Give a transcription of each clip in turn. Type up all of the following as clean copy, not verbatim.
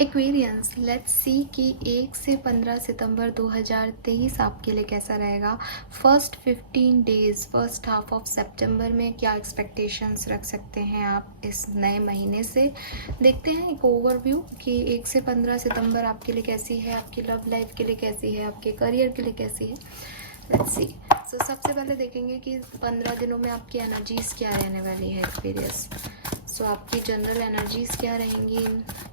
Aquarians, let's see कि 1 से 15 सितंबर 2023 आपके लिए कैसा रहेगा। First 15 days, first half of September में क्या एक्सपेक्टेशंस रख सकते हैं आप इस नए महीने से। देखते हैं एक ओवरव्यू कि 1 से 15 सितंबर आपके लिए कैसी है, आपकी लव लाइफ के लिए कैसी है, आपके करियर के लिए कैसी है। Let's see. सो सबसे पहले देखेंगे कि 15 दिनों में आपकी एनर्जीज क्या रहने वाली है एक्वेरियस। सो आपकी जनरल एनर्जीज क्या रहेंगी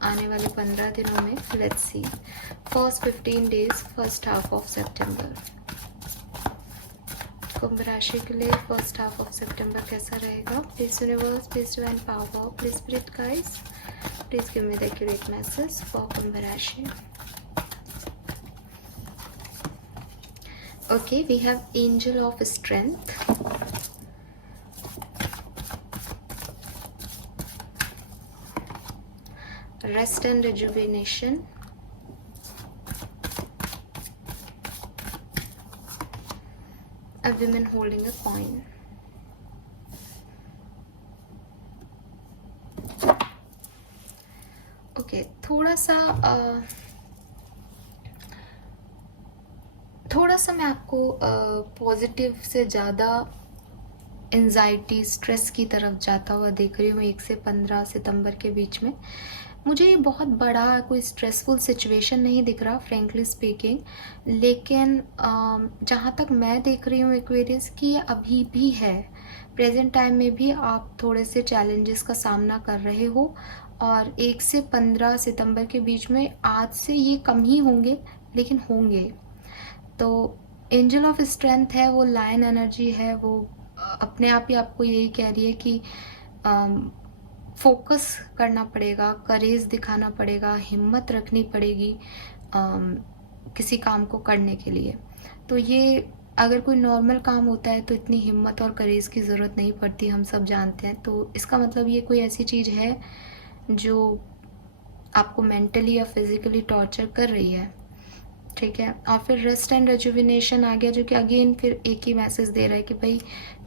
आने वाले 15 दिनों में। Let's see. First 15 days, first half of September. Kumbh राशि के लिए फर्स्ट हाफ ऑफ सितंबर कैसा रहेगा। Please universe, please divine power, please spirit guides, please give me the accurate message for Kumbh राशि। Okay, we have Angel of Strength. Rest and Rejuvenation. A woman holding a coin. Okay, थोड़ा सा मैं आपको positive से ज़्यादा anxiety, stress की तरफ जाता हुआ देख रही हूँ 1 से 15 सितंबर के बीच में। मुझे ये बहुत बड़ा कोई स्ट्रेसफुल सिचुएशन नहीं दिख रहा फ्रेंकली स्पीकिंग, लेकिन जहाँ तक मैं देख रही हूँ एक्वेरियस कि ये अभी भी है। प्रेजेंट टाइम में भी आप थोड़े से चैलेंजेस का सामना कर रहे हो और 1 से 15 सितंबर के बीच में आज से ये कम ही होंगे, लेकिन होंगे। तो एंजल ऑफ स्ट्रेंथ है, वो लायन एनर्जी है, वो अपने आप ही आपको यही कह रही है कि फोकस करना पड़ेगा, करेज दिखाना पड़ेगा, हिम्मत रखनी पड़ेगी किसी काम को करने के लिए। तो ये अगर कोई नॉर्मल काम होता है तो इतनी हिम्मत और करेज की ज़रूरत नहीं पड़ती, हम सब जानते हैं। तो इसका मतलब ये कोई ऐसी चीज़ है जो आपको मेंटली या फिजिकली टॉर्चर कर रही है, ठीक है। और फिर रेस्ट एंड रेजुविनेशन आ गया, जो कि अगेन फिर एक ही मैसेज दे रहा है कि भाई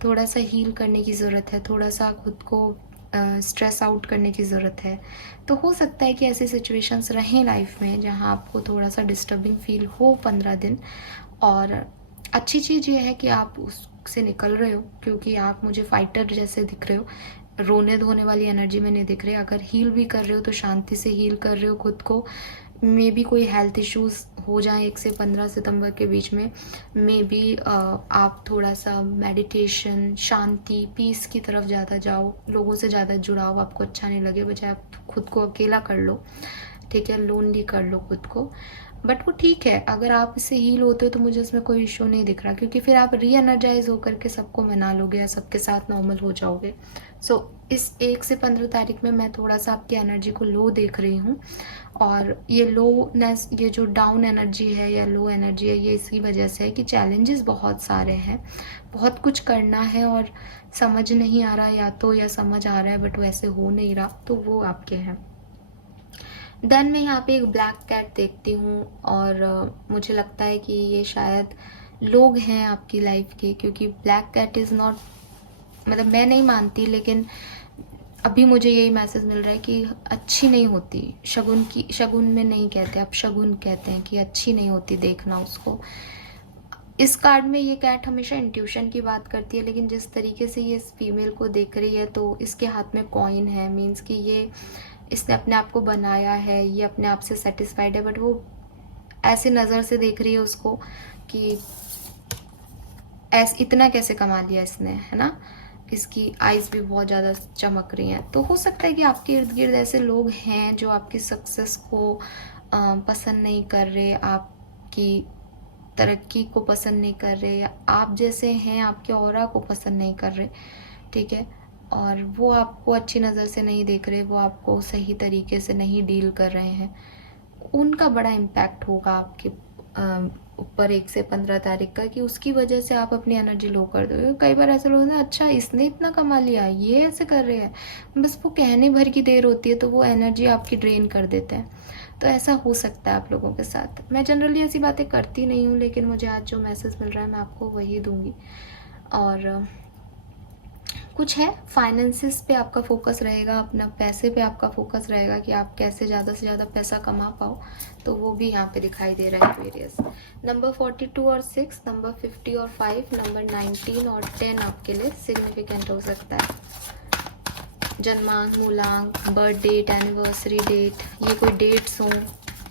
थोड़ा सा हील करने की ज़रूरत है, थोड़ा सा खुद को स्ट्रेस आउट करने की ज़रूरत है। तो हो सकता है कि ऐसी सिचुएशंस रहें लाइफ में जहाँ आपको थोड़ा सा डिस्टर्बिंग फील हो 15 दिन। और अच्छी चीज़ ये है कि आप उससे निकल रहे हो, क्योंकि आप मुझे फाइटर जैसे दिख रहे हो, रोने धोने वाली एनर्जी में नहीं दिख रहे। अगर हील भी कर रहे हो तो शांति से हील कर रहे हो खुद को। मे बी कोई हेल्थ इश्यूज हो जाए 1 से 15 सितंबर के बीच में, मे बी आप थोड़ा सा मेडिटेशन, शांति, पीस की तरफ ज़्यादा जाओ, लोगों से ज़्यादा जुड़ाव आपको अच्छा नहीं लगे, बजाय आप खुद को अकेला कर लो, ठीक है, लोनली कर लो खुद को। बट वो ठीक है, अगर आप इससे हील होते हो तो मुझे उसमें कोई इशू नहीं दिख रहा, क्योंकि फिर आप री एनर्जाइज होकर के सबको मना लोगे या सबके साथ नॉर्मल हो जाओगे। सो इस 1 से 15 तारीख में मैं थोड़ा सा आपकी एनर्जी को लो देख रही हूँ। और ये लोनेस, ये जो डाउन एनर्जी है या लो एनर्जी है, ये इसी वजह से है कि चैलेंजेस बहुत सारे हैं, बहुत कुछ करना है और समझ नहीं आ रहा, या समझ आ रहा है बट वैसे हो नहीं रहा, तो वो आपके हैं। देन मैं यहाँ पे एक ब्लैक कैट देखती हूँ और मुझे लगता है कि ये शायद लोग हैं आपकी लाइफ के, क्योंकि ब्लैक कैट इज़ नॉट, मतलब मैं नहीं मानती, लेकिन अभी मुझे यही मैसेज मिल रहा है कि अच्छी नहीं होती। शगुन में नहीं कहते, आप शगुन कहते हैं कि अच्छी नहीं होती देखना उसको। इस कार्ड में ये कैट हमेशा इंट्यूशन की बात करती है, लेकिन जिस तरीके से ये इस फीमेल को देख रही है तो इसके हाथ में कॉइन है, मीन्स कि ये इसने अपने आप को बनाया है, ये अपने आप से सेटिस्फाइड है, बट वो ऐसे नज़र से देख रही है उसको कि ऐसे इतना कैसे कमा लिया इसने, है ना। इसकी आइज़ भी बहुत ज़्यादा चमक रही हैं। तो हो सकता है कि आपके इर्द गिर्द ऐसे लोग हैं जो आपकी सक्सेस को पसंद नहीं कर रहे, आपकी तरक्की को पसंद नहीं कर रहे, या आप जैसे हैं आपके ऑरा को पसंद नहीं कर रहे, ठीक है। और वो आपको अच्छी नज़र से नहीं देख रहे, वो आपको सही तरीके से नहीं डील कर रहे हैं। उनका बड़ा इम्पैक्ट होगा आपके ऊपर 1 से 15 तारीख का, कि उसकी वजह से आप अपनी एनर्जी लो कर दोगे। कई बार ऐसे लोग हैं, अच्छा इसने इतना कमा लिया, ये ऐसे कर रहे हैं, बस वो कहने भर की देर होती है तो वो एनर्जी आपकी ड्रेन कर देते हैं। तो ऐसा हो सकता है आप लोगों के साथ। मैं जनरली ऐसी बातें करती नहीं हूँ, लेकिन मुझे आज जो मैसेज मिल रहा है मैं आपको वही दूंगी। और कुछ है फाइनेंसिस पे आपका फोकस रहेगा, अपना पैसे पे आपका फोकस रहेगा कि आप कैसे ज़्यादा से ज़्यादा पैसा कमा पाओ, तो वो भी यहाँ पे दिखाई दे रहा है वेरियस। नंबर 42 और 6, नंबर 50 और 5, नंबर 19 और 10 आपके लिए सिग्निफिकेंट हो सकता है। जन्मांक, मूलांक, बर्थ डेट, एनिवर्सरी डेट, ये कोई डेट्स हों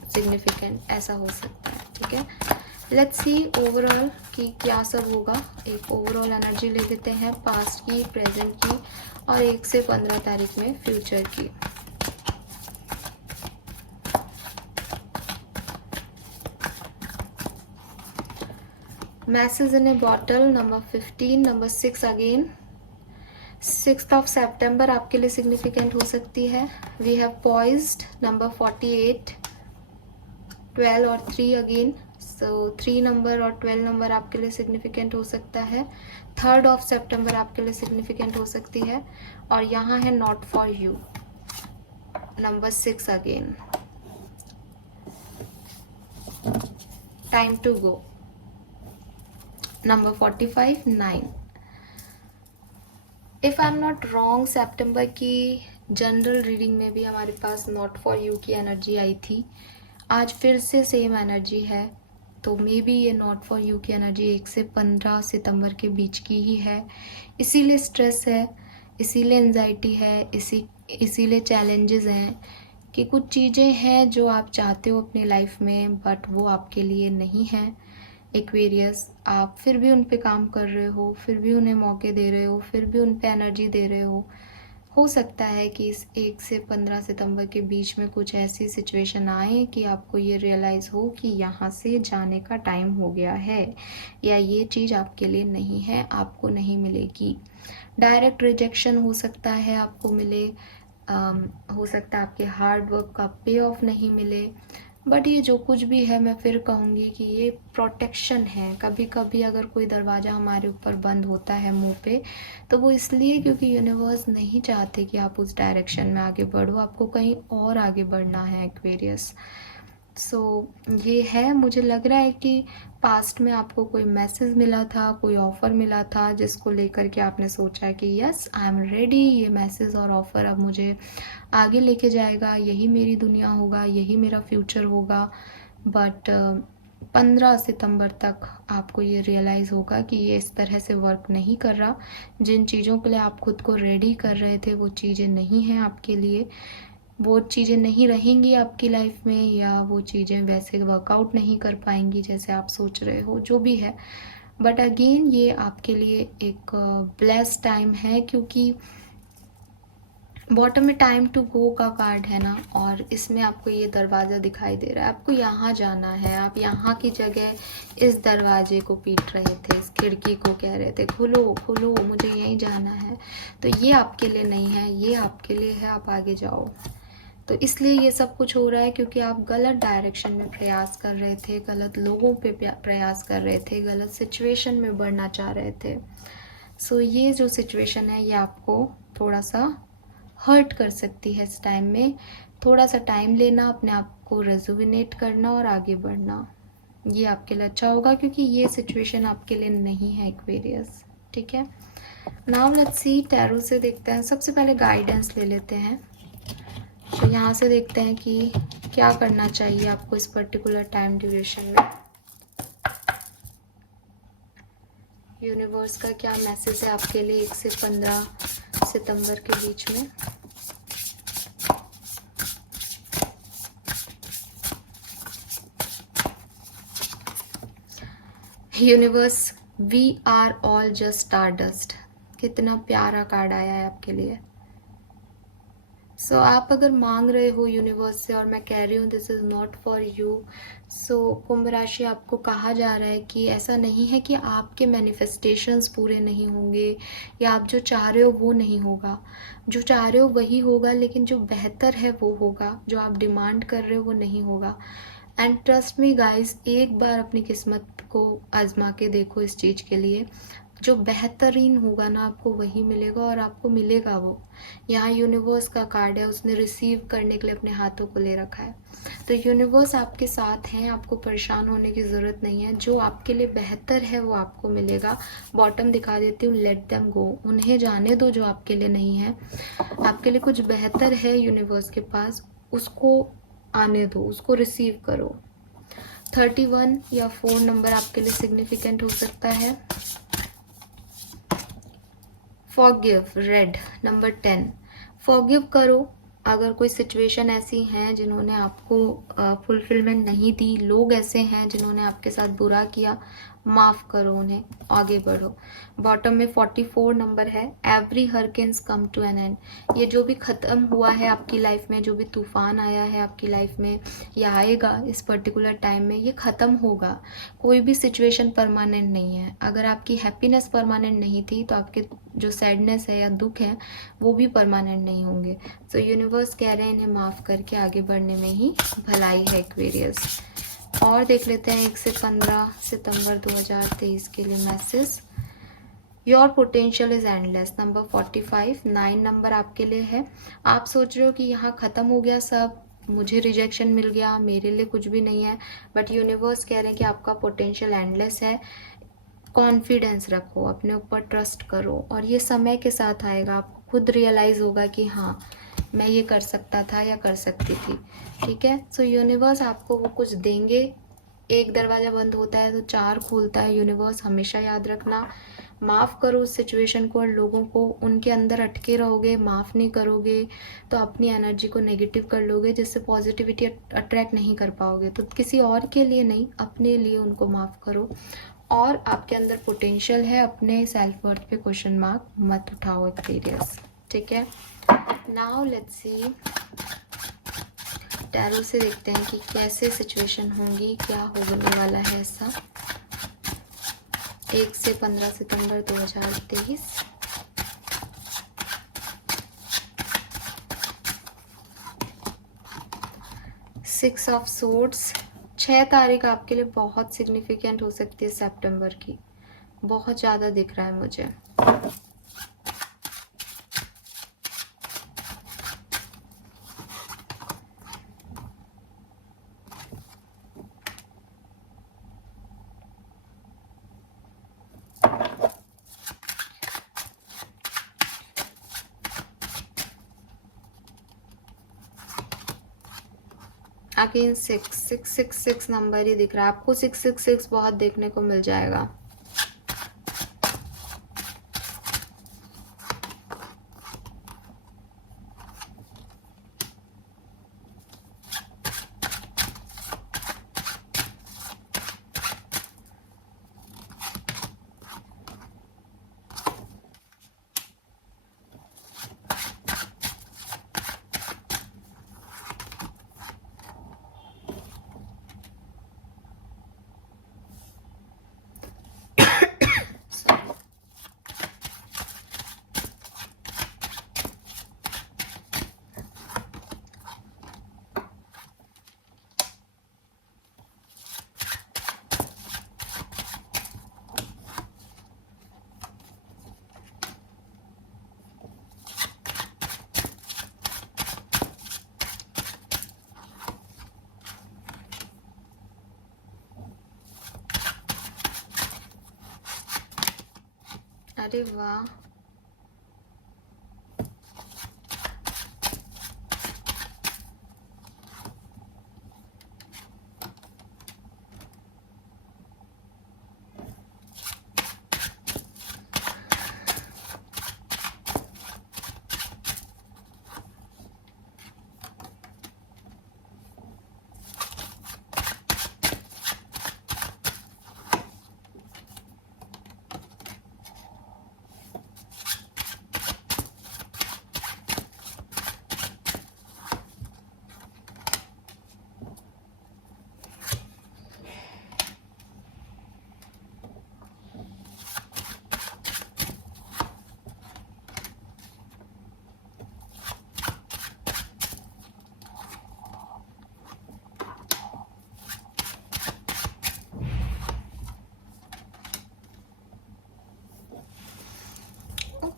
सिग्निफिकेंट, ऐसा हो सकता है। ठीक है, लेट्स सी ओवरऑल कि क्या सब होगा। एक ओवरऑल एनर्जी ले लेते हैं, पास्ट की, प्रेजेंट की और 1 से 15 तारीख में फ्यूचर की। Message in A bottle, number 15, number 6 again, 6th of September आपके लिए सिग्निफिकेंट हो सकती है। वी हैव पॉइज्ड, नंबर 48, 12 और 3 अगेन, सो 3 नंबर और 12 नंबर आपके लिए सिग्निफिकेंट हो सकता है। 3rd ऑफ सेप्टेम्बर आपके लिए सिग्निफिकेंट हो सकती है। और यहाँ है not for you, number 6 again, time to go, number 45, 9। If I am not wrong, September की जनरल रीडिंग में भी हमारे पास नॉट फॉर यू की एनर्जी आई थी। आज फिर से सेम एनर्जी है, तो मे बी ये नॉट फॉर यू की एनर्जी 1 से 15 सितंबर के बीच की ही है। इसीलिए स्ट्रेस है, इसीलिए एंजाइटी है, इसीलिए चैलेंजेस हैं कि कुछ चीज़ें हैं जो आप चाहते हो अपनी लाइफ में, बट वो आपके लिए नहीं है। एक्वेरियस, आप फिर भी उन पे काम कर रहे हो, फिर भी उन्हें मौके दे रहे हो, फिर भी उन पे एनर्जी दे रहे हो सकता है कि इस 1 से 15 सितंबर के बीच में कुछ ऐसी सिचुएशन आए कि आपको ये रियलाइज़ हो कि यहाँ से जाने का टाइम हो गया है, या ये चीज़ आपके लिए नहीं है, आपको नहीं मिलेगी। डायरेक्ट रिजेक्शन हो सकता है आपको मिले, हो सकता है आपके हार्ड वर्क का पे ऑफ नहीं मिले, बट ये जो कुछ भी है मैं फिर कहूँगी कि ये प्रोटेक्शन है। कभी कभी अगर कोई दरवाज़ा हमारे ऊपर बंद होता है मुंह पे, तो वो इसलिए क्योंकि यूनिवर्स नहीं चाहते कि आप उस डायरेक्शन में आगे बढ़ो, आपको कहीं और आगे बढ़ना है एक्वेरियस। सो ये है, मुझे लग रहा है कि पास्ट में आपको कोई मैसेज मिला था, कोई ऑफ़र मिला था जिसको लेकर के आपने सोचा कि यस आई एम रेडी, ये मैसेज और ऑफ़र अब मुझे आगे लेके जाएगा, यही मेरी दुनिया होगा, यही मेरा फ्यूचर होगा। बट 15 सितंबर तक आपको ये रियलाइज़ होगा कि ये इस तरह से वर्क नहीं कर रहा। जिन चीज़ों के लिए आप खुद को रेडी कर रहे थे वो चीज़ें नहीं हैं आपके लिए, वो चीज़ें नहीं रहेंगी आपकी लाइफ में, या वो चीज़ें वैसे वर्कआउट नहीं कर पाएंगी जैसे आप सोच रहे हो, जो भी है। बट अगेन ये आपके लिए एक ब्लेस्ड टाइम है, क्योंकि बॉटम में टाइम टू गो का कार्ड है ना, और इसमें आपको ये दरवाज़ा दिखाई दे रहा है, आपको यहाँ जाना है, आप यहाँ की जगह इस दरवाजे को पीट रहे थे, इस खिड़की को कह रहे थे खुलो खुलो, मुझे यहीं जाना है, तो ये आपके लिए नहीं है, ये आपके लिए है, आप आगे जाओ। तो इसलिए ये सब कुछ हो रहा है क्योंकि आप गलत डायरेक्शन में प्रयास कर रहे थे, गलत लोगों पे प्रयास कर रहे थे, गलत सिचुएशन में बढ़ना चाह रहे थे। सो ये जो सिचुएशन है ये आपको थोड़ा सा हर्ट कर सकती है इस टाइम में। थोड़ा सा टाइम लेना, अपने आप को रेजुविनेट करना और आगे बढ़ना, ये आपके लिए अच्छा होगा, क्योंकि ये सिचुएशन आपके लिए नहीं है एक्वेरियस। ठीक है, नाउ लेट्स सी, टैरो से देखते हैं। सबसे पहले गाइडेंस ले लेते हैं। तो यहाँ से देखते हैं कि क्या करना चाहिए आपको इस पर्टिकुलर टाइम ड्यूरेशन में। यूनिवर्स का क्या मैसेज है आपके लिए 1 से 15 सितंबर के बीच में। Universe, we are all just stardust, कितना प्यारा कार्ड आया है आपके लिए। सो आप अगर मांग रहे हो यूनिवर्स से, और मैं कह रही हूँ this is not for you, so Kumbh राशि, आपको कहा जा रहा है कि ऐसा नहीं है कि आपके मैनिफेस्टेशंस पूरे नहीं होंगे, या आप जो चाह रहे हो वो नहीं होगा। जो चाह रहे हो वही होगा, लेकिन जो बेहतर है वो होगा, जो आप डिमांड कर रहे हो वो नहीं होगा। एंड ट्रस्ट मी गाइज, एक बार अपनी किस्मत को आजमा के देखो इस चीज़ के लिए, जो बेहतरीन होगा ना आपको वही मिलेगा, और आपको मिलेगा वो। यहाँ यूनिवर्स का कार्ड है, उसने रिसीव करने के लिए अपने हाथों को ले रखा है। तो यूनिवर्स आपके साथ है, आपको परेशान होने की ज़रूरत नहीं है। जो आपके लिए बेहतर है वो आपको मिलेगा। बॉटम दिखा देती हूँ, लेट देम गो, उन्हें जाने दो जो आपके लिए नहीं है। आपके लिए कुछ बेहतर है यूनिवर्स के पास, उसको आने दो, उसको रिसीव करो। 31 या 4 नंबर आपके लिए सिग्निफिकेंट हो सकता है। Forgive, red, number 10। फॉरगिव करो। अगर कोई सिचुएशन ऐसी हैं जिन्होंने आपको फुलफिलमेंट नहीं दी, लोग ऐसे हैं जिन्होंने आपके साथ बुरा किया, माफ़ करो उन्हें, आगे बढ़ो। बॉटम में 44 नंबर है। Every hurricanes come to an end. ये जो भी ख़त्म हुआ है आपकी लाइफ में, जो भी तूफान आया है आपकी लाइफ में या आएगा इस पर्टिकुलर टाइम में, ये ख़त्म होगा। कोई भी सिचुएशन परमानेंट नहीं है। अगर आपकी हैप्पीनेस परमानेंट नहीं थी तो आपके जो सैडनेस है या दुख है वो भी परमानेंट नहीं होंगे। तो यूनिवर्स कह रहे हैं इन्हें माफ़ करके आगे बढ़ने में ही भलाई है, एक्वेरियस। और देख लेते हैं 1 से 15 सितंबर 2023 के लिए message. Your potential is endless, number 45। 9 number आपके लिए है। आप सोच रहे हो कि यहाँ ख़त्म हो गया सब, मुझे रिजेक्शन मिल गया, मेरे लिए कुछ भी नहीं है, बट यूनिवर्स कह रहे हैं कि आपका पोटेंशियल एंडलेस है। कॉन्फिडेंस रखो, अपने ऊपर ट्रस्ट करो, और ये समय के साथ आएगा। आपको खुद रियलाइज़ होगा कि हाँ मैं ये कर सकता था या कर सकती थी। ठीक है, सो यूनिवर्स आपको वो कुछ देंगे। एक दरवाज़ा बंद होता है तो 4 खुलता है यूनिवर्स, हमेशा याद रखना। माफ़ करो उस सिचुएशन को और लोगों को, उनके अंदर अटके रहोगे, माफ़ नहीं करोगे तो अपनी एनर्जी को नेगेटिव कर लोगे, जिससे पॉजिटिविटी अट्रैक्ट नहीं कर पाओगे। तो किसी और के लिए नहीं, अपने लिए उनको माफ़ करो। और आपके अंदर पोटेंशियल है, अपने सेल्फ वर्थ पे क्वेश्चन मार्क मत उठाओ, एक्वेरियस। ठीक है, नाउ लेट्स सी, टैरो से देखते हैं कि कैसे सिचुएशन होंगी, क्या होने वाला है ऐसा 1 से 15 सितंबर 2023। Six of swords. 6 तारीख आपके लिए बहुत सिग्निफिकेंट हो सकती है सितंबर की, बहुत ज़्यादा दिख रहा है मुझे। अगेन 6 नंबर ही दिख रहा है आपको। 666 बहुत देखने को मिल जाएगा। अरे वाह,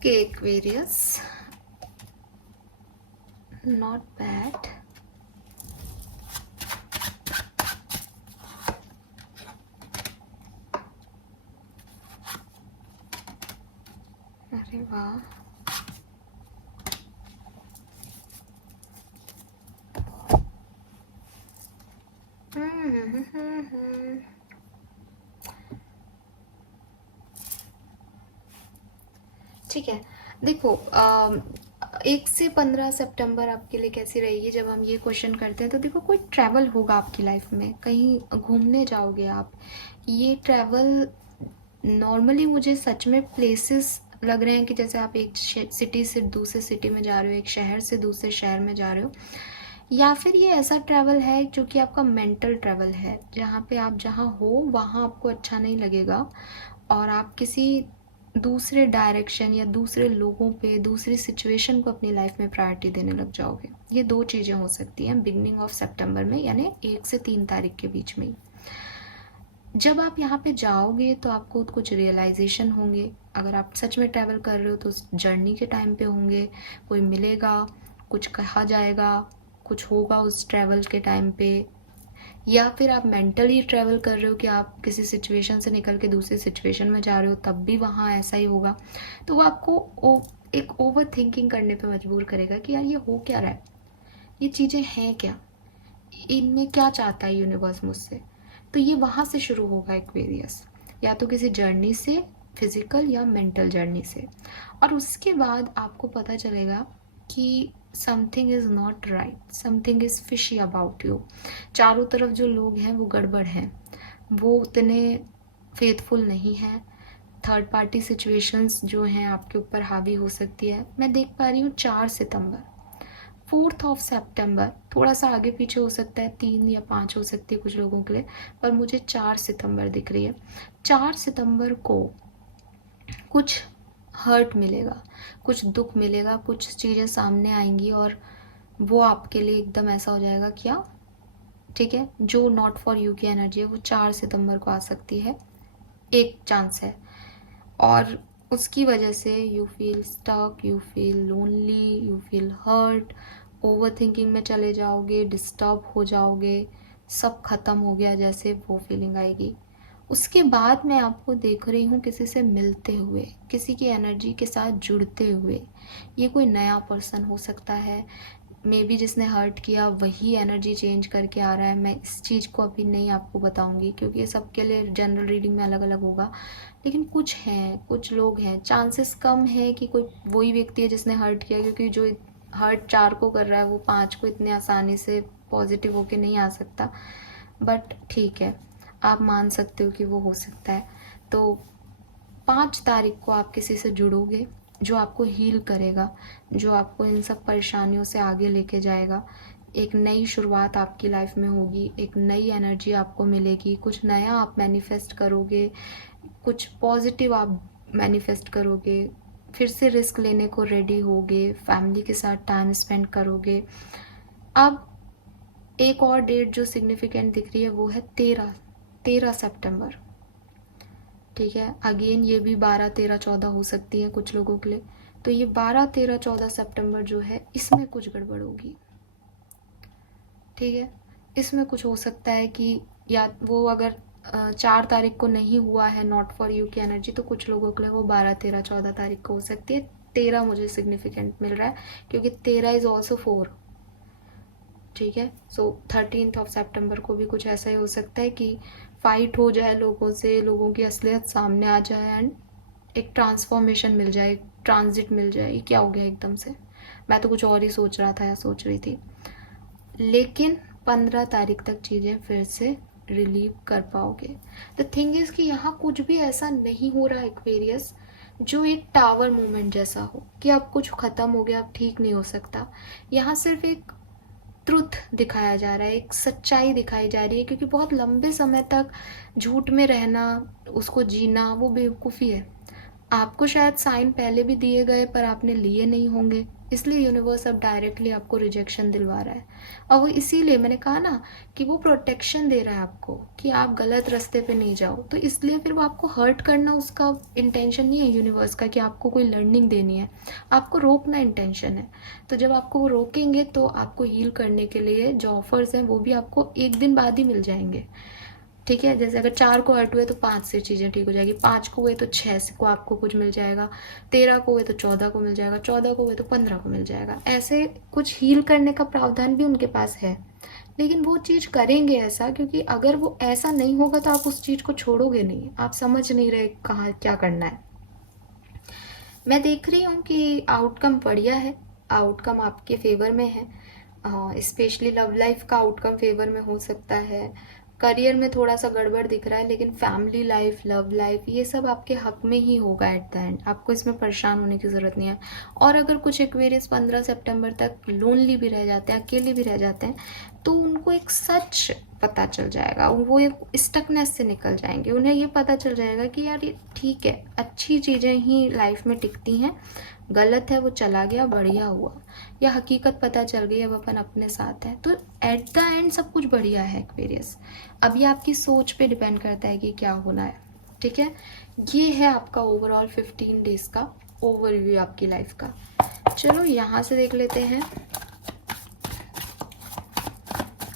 ओके एक्वेरियस, नॉट बैड। अरे वाह, ठीक है। देखो 1 से 15 सितंबर आपके लिए कैसी रहेगी जब हम ये क्वेश्चन करते हैं, तो देखो कोई ट्रैवल होगा आपकी लाइफ में, कहीं घूमने जाओगे आप। ये ट्रैवल नॉर्मली मुझे सच में प्लेसेस लग रहे हैं कि जैसे आप एक सिटी से दूसरे सिटी में जा रहे हो, एक शहर से दूसरे शहर में जा रहे हो, या फिर ये ऐसा ट्रैवल है जो कि आपका मेंटल ट्रैवल है, जहाँ पे आप जहाँ हो वहाँ आपको अच्छा नहीं लगेगा और आप किसी दूसरे डायरेक्शन या दूसरे लोगों पे, दूसरी सिचुएशन को अपनी लाइफ में प्रायोरिटी देने लग जाओगे। ये दो चीज़ें हो सकती हैं बिगनिंग ऑफ सितंबर में, यानी 1 से 3 तारीख के बीच में। जब आप यहाँ पे जाओगे तो आपको कुछ रियलाइजेशन होंगे। अगर आप सच में ट्रैवल कर रहे हो तो उस जर्नी के टाइम पे होंगे, कोई मिलेगा, कुछ कहा जाएगा, कुछ होगा उस ट्रैवल के टाइम पे, या फिर आप मेंटली ट्रैवल कर रहे हो कि आप किसी सिचुएशन से निकल के दूसरी सिचुएशन में जा रहे हो, तब भी वहाँ ऐसा ही होगा। तो वो आपको एक ओवर थिंकिंग करने पे मजबूर करेगा कि यार ये हो क्या रहा है, ये चीज़ें हैं क्या, इनमें क्या चाहता है यूनिवर्स मुझसे। तो ये वहाँ से शुरू होगा एक्वेरियस, या तो किसी जर्नी से, फिजिकल या मेंटल जर्नी से, और उसके बाद आपको पता चलेगा कि something is not right, something is fishy about you. चारों तरफ जो लोग हैं वो गड़बड़ हैं, वो उतने फेथफुल नहीं हैं। थर्ड पार्टी सिचुएशंस जो हैं आपके ऊपर हावी हो सकती है। मैं देख पा रही हूँ 4 सितंबर, 4 सितंबर, थोड़ा सा आगे पीछे हो सकता है, 3 या 5 हो सकती है कुछ लोगों के लिए, पर मुझे 4 सितंबर दिख रही है। 4 सितंबर को कुछ हर्ट मिलेगा, कुछ दुख मिलेगा, कुछ चीज़ें सामने आएंगी और वो आपके लिए एकदम ऐसा हो जाएगा क्या, ठीक है, जो नॉट फॉर यू की एनर्जी है वो 4 सितंबर को आ सकती है, एक चांस है। और उसकी वजह से you feel stuck, you feel lonely, you feel hurt, overthinking में चले जाओगे, डिस्टर्ब हो जाओगे, सब खत्म हो गया जैसे वो फीलिंग आएगी। उसके बाद मैं आपको देख रही हूँ किसी से मिलते हुए, किसी की एनर्जी के साथ जुड़ते हुए। ये कोई नया पर्सन हो सकता है, मे बी जिसने हर्ट किया वही एनर्जी चेंज करके आ रहा है। मैं इस चीज़ को अभी नहीं आपको बताऊंगी क्योंकि ये सबके लिए जनरल रीडिंग में अलग अलग होगा, लेकिन कुछ हैं, कुछ लोग हैं, चांसेस कम है कि कोई वही व्यक्ति है जिसने हर्ट किया, क्योंकि जो हर्ट 4 को कर रहा है वो 5 को इतने आसानी से पॉजिटिव होके नहीं आ सकता। बट ठीक है, आप मान सकते हो कि वो हो सकता है। तो 5 तारीख को आप किसी से जुड़ोगे जो आपको हील करेगा, जो आपको इन सब परेशानियों से आगे लेके जाएगा। एक नई शुरुआत आपकी लाइफ में होगी, एक नई एनर्जी आपको मिलेगी, कुछ नया आप मैनिफेस्ट करोगे, कुछ पॉजिटिव आप मैनिफेस्ट करोगे, फिर से रिस्क लेने को रेडी होगे, फैमिली के साथ टाइम स्पेंड करोगे। अब एक और डेट जो सिग्निफिकेंट दिख रही है वो है 13 सितंबर, ठीक है। अगेन ये भी 12, 13, 14 हो सकती है कुछ लोगों के लिए। तो ये 12, 13, 14 सितंबर जो है इसमें कुछ गड़बड़ होगी, ठीक है। इसमें कुछ हो सकता है कि या वो अगर 4 तारीख को नहीं हुआ है नॉट फॉर यू की एनर्जी, तो कुछ लोगों के लिए वो 12, 13, 14 तारीख को हो सकती है। 13 मुझे सिग्निफिकेंट मिल रहा है क्योंकि 13 इज ऑल्सो 4, ठीक है। सो 13 सितंबर को भी कुछ ऐसा ही हो सकता है कि फाइट हो जाए लोगों से, लोगों की असलियत सामने आ जाए एंड एक ट्रांसफॉर्मेशन मिल जाए, ट्रांजिट मिल जाए। ये क्या हो गया एकदम से, मैं तो कुछ और ही सोच रहा था या सोच रही थी। लेकिन 15 तारीख तक चीज़ें फिर से रिलीव कर पाओगे। द थिंग इज़ कि यहाँ कुछ भी ऐसा नहीं हो रहा एक्वेरियस जो एक टावर मूवमेंट जैसा हो कि अब कुछ ख़त्म हो गया, अब ठीक नहीं हो सकता। यहाँ सिर्फ एक ट्रुथ दिखाया जा रहा है, एक सच्चाई दिखाई जा रही है, क्योंकि बहुत लंबे समय तक झूठ में रहना, उसको जीना, वो बेवकूफ़ी है। आपको शायद साइन पहले भी दिए गए पर आपने लिए नहीं होंगे, इसलिए यूनिवर्स अब डायरेक्टली आपको रिजेक्शन दिलवा रहा है। और वो इसीलिए मैंने कहा ना कि वो प्रोटेक्शन दे रहा है आपको कि आप गलत रास्ते पे नहीं जाओ। तो इसलिए फिर वो आपको हर्ट करना उसका इंटेंशन नहीं है यूनिवर्स का, कि आपको कोई लर्निंग देनी है, आपको रोकना इंटेंशन है। तो जब आपको वो रोकेंगे तो आपको हील करने के लिए जो ऑफर्स हैं वो भी आपको एक दिन बाद ही मिल जाएंगे। ठीक है, जैसे अगर 4 को हर्ट हुए तो 5 से चीज़ें ठीक हो जाएगी, 5 को हुए तो 6 से को आपको कुछ मिल जाएगा, 13 को हुए तो 14 को मिल जाएगा, 14 को हुए तो 15 को मिल जाएगा। ऐसे कुछ हील करने का प्रावधान भी उनके पास है। लेकिन वो चीज़ करेंगे ऐसा, क्योंकि अगर वो ऐसा नहीं होगा तो आप उस चीज़ को छोड़ोगे नहीं, आप समझ नहीं रहे कहाँ क्या करना है। मैं देख रही हूँ कि आउटकम बढ़िया है, आउटकम आपके फेवर में है। स्पेशली लव लाइफ का आउटकम फेवर में हो सकता है। करियर में थोड़ा सा गड़बड़ दिख रहा है, लेकिन फैमिली लाइफ, लव लाइफ, ये सब आपके हक में ही होगा एट द एंड। आपको इसमें परेशान होने की ज़रूरत नहीं है। और अगर कुछ एक्वेरियस 15 सितंबर तक लोनली भी रह जाते हैं, अकेले भी रह जाते हैं, तो उनको एक सच पता चल जाएगा, वो एक स्टकनेस से निकल जाएंगे। उन्हें ये पता चल जाएगा कि यार ये ठीक है, अच्छी चीज़ें ही लाइफ में टिकती हैं, गलत है वो चला गया, बढ़िया हुआ, या हकीकत पता चल गई, अब अपन अपने साथ है। तो एट द एंड सब कुछ बढ़िया है एक्वेरियस। अब ये आपकी सोच पे डिपेंड करता है कि क्या होना है। ठीक है, ये है आपका ओवरऑल 15 डेज का ओवरव्यू आपकी लाइफ का। चलो यहाँ से देख लेते हैं।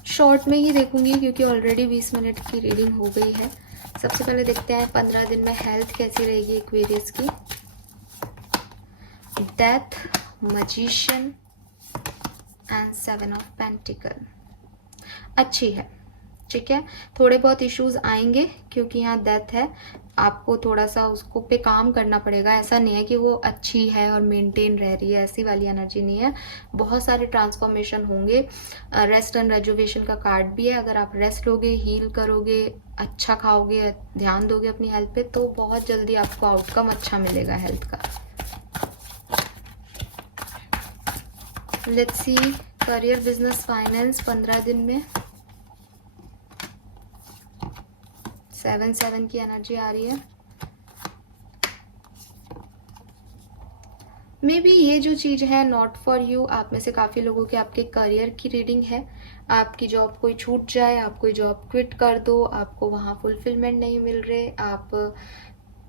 शॉर्ट में ही देखूंगी क्योंकि ऑलरेडी 20 मिनट की रीडिंग हो गई है। सबसे पहले देखते हैं 15 दिन में हेल्थ कैसी रहेगी एक्वेरियस की। Death, magician and 7 of pentacle अच्छी है। ठीक है, थोड़े बहुत इश्यूज आएंगे क्योंकि यहाँ डेथ है, आपको थोड़ा सा उसको पे काम करना पड़ेगा। ऐसा नहीं है कि वो अच्छी है और मेंटेन रह रही है, ऐसी वाली एनर्जी नहीं है। बहुत सारे ट्रांसफॉर्मेशन होंगे। रेस्ट एंड रेजुवेशन का कार्ड भी है। अगर आप रेस्ट लोगे, हील करोगे, अच्छा खाओगे, ध्यान दोगे अपनी हेल्थ पे, तो बहुत जल्दी आपको आउटकम अच्छा मिलेगा हेल्थ का। Let's see career, business, finance 15 दिन में। 7 की एनर्जी आ रही है। मे बी ये जो चीज है नॉट फॉर यू। आप में से काफी लोगों के आपके करियर की रीडिंग है। आपकी जॉब कोई छूट जाए, आप कोई जॉब क्विट कर दो, आपको वहां फुलफिलमेंट नहीं मिल रहे, आप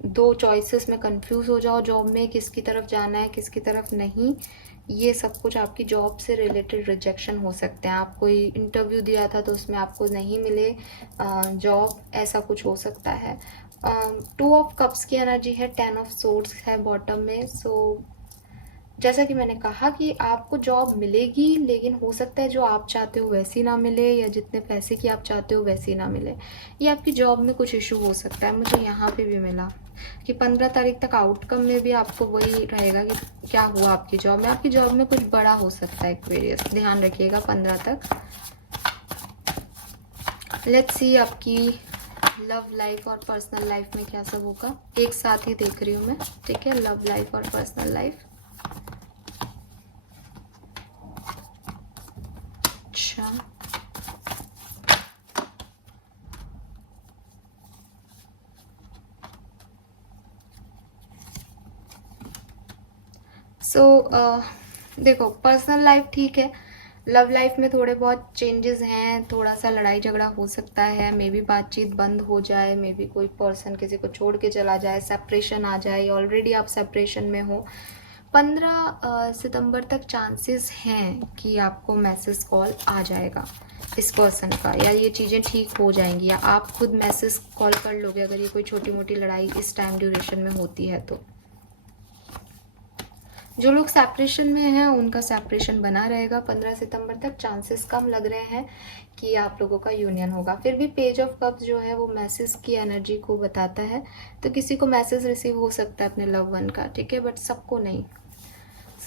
2 चॉइसेस में कंफ्यूज हो जाओ जॉब में, किसकी तरफ जाना है किसकी तरफ नहीं। ये सब कुछ आपकी जॉब से रिलेटेड रिजेक्शन हो सकते हैं। आप कोई इंटरव्यू दिया था तो उसमें आपको नहीं मिले जॉब, ऐसा कुछ हो सकता है। 2 ऑफ कप्स की एनर्जी है, 10 ऑफ सोर्ड्स है बॉटम में। सो जैसा कि मैंने कहा कि आपको जॉब मिलेगी, लेकिन हो सकता है जो आप चाहते हो वैसी ना मिले, या जितने पैसे की आप चाहते हो वैसी ना मिले। ये आपकी जॉब में कुछ इशू हो सकता है। मुझे यहाँ पे भी मिला कि 15 तारीख तक आउटकम में भी आपको वही रहेगा कि क्या हुआ आपकी जॉब में। आपकी जॉब में कुछ बड़ा हो सकता है एक्वेरियस, ध्यान रखिएगा 15 तक। लेट्स सी आपकी लव लाइफ और पर्सनल लाइफ में क्या सब होगा। एक साथ ही देख रही हूँ मैं। ठीक है, लव लाइफ और पर्सनल लाइफ। अच्छा, देखो पर्सनल लाइफ ठीक है, लव लाइफ में थोड़े बहुत चेंजेस हैं, थोड़ा सा लड़ाई झगड़ा हो सकता है, मे बी बातचीत बंद हो जाए, मे बी कोई पर्सन किसी को छोड़ के चला जाए, सेपरेशन आ जाए, ऑलरेडी आप सेपरेशन में हो। 15 सितंबर तक चांसेस हैं कि आपको मैसेज कॉल आ जाएगा इस पर्सन का, या ये चीज़ें ठीक हो जाएंगी, या आप खुद मैसेज कॉल कर लोगे अगर ये कोई छोटी मोटी लड़ाई इस टाइम ड्यूरेशन में होती है तो। जो लोग सेपरेशन में हैं उनका सेपरेशन बना रहेगा 15 सितंबर तक। चांसेस कम लग रहे हैं कि आप लोगों का यूनियन होगा। फिर भी पेज ऑफ कप्स जो है वो मैसेज की एनर्जी को बताता है, तो किसी को मैसेज रिसीव हो सकता है अपने लव वन का, ठीक है, बट सबको नहीं।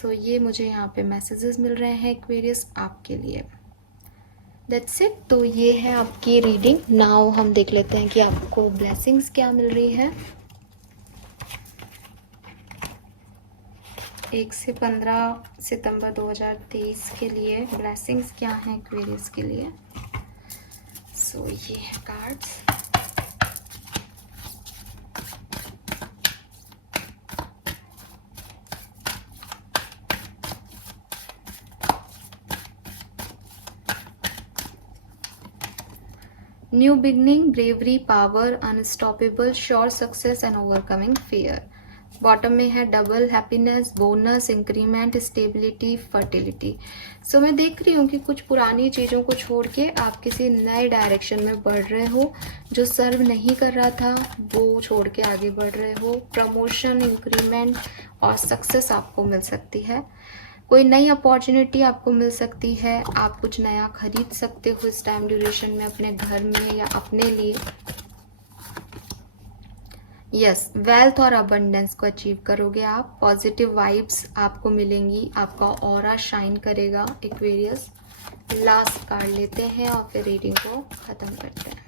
सो ये मुझे यहाँ पे मैसेजेस मिल रहे हैं एक्वेरियस आपके लिए। That's it. तो ये है आपकी रीडिंग। नाउ हम देख लेते हैं कि आपको ब्लेसिंग्स क्या मिल रही है 1 से 15 सितंबर 2023 के लिए। ब्लेसिंग्स क्या हैं एक्वेरियस के लिए। सो ये है cards. New beginning, bravery, power, unstoppable, sure success and overcoming fear. Bottom में है double, happiness, bonus, increment, stability, fertility. So मैं देख रही हूँ कि कुछ पुरानी चीज़ों को छोड़ के आप किसी नए डायरेक्शन में बढ़ रहे हो। जो सर्व नहीं कर रहा था वो छोड़ के आगे बढ़ रहे हो। प्रमोशन, इंक्रीमेंट और सक्सेस आपको मिल सकती है। कोई नई अपॉर्चुनिटी आपको मिल सकती है। आप कुछ नया खरीद सकते हो इस टाइम ड्यूरेशन में अपने घर में या अपने लिए। यस, वेल्थ और अबंडेंस को अचीव करोगे आप। पॉजिटिव वाइब्स आपको मिलेंगी, आपका ऑरा शाइन करेगा। एक्वेरियस, लास्ट कार्ड लेते हैं और फिर रीडिंग को खत्म करते हैं।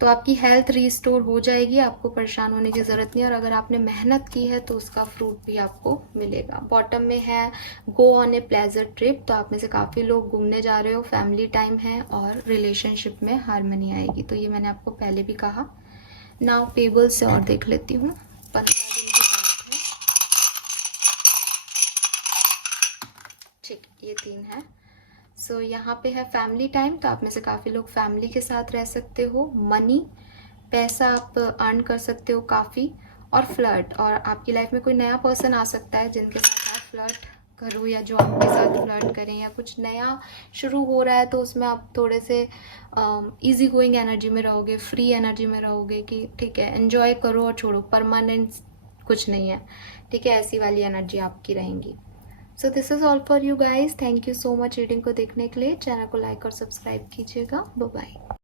तो आपकी हेल्थ रीस्टोर हो जाएगी, आपको परेशान होने की ज़रूरत नहीं, और अगर आपने मेहनत की है तो उसका फ्रूट भी आपको मिलेगा। बॉटम में है go on a pleasure trip. तो आप में से काफ़ी लोग घूमने जा रहे हो, फैमिली टाइम है और रिलेशनशिप में हार्मनी आएगी। तो ये मैंने आपको पहले भी कहा। नाउ पेबल से और देख लेती हूँ। 15 दिन की बात है। ठीक, ये 3 है। सो यहाँ पे है फैमिली टाइम। तो आप में से काफ़ी लोग फैमिली के साथ रह सकते हो। मनी, पैसा आप अर्न कर सकते हो काफ़ी। और फ्लर्ट, और आपकी लाइफ में कोई नया पर्सन आ सकता है जिनके साथ आप फ्लर्ट करो या जो आपके साथ फ्लर्ट करें, या कुछ नया शुरू हो रहा है तो उसमें आप थोड़े से इजी गोइंग एनर्जी में रहोगे, फ्री एनर्जी में रहोगे कि ठीक है एंजॉय करो और छोड़ो, परमानेंट कुछ नहीं है। ठीक है, ऐसी वाली एनर्जी आपकी रहेंगी। So this is all for you guys. Thank you so much reading को देखने के लिए। चैनल को लाइक और सब्सक्राइब कीजिएगा। Bye bye.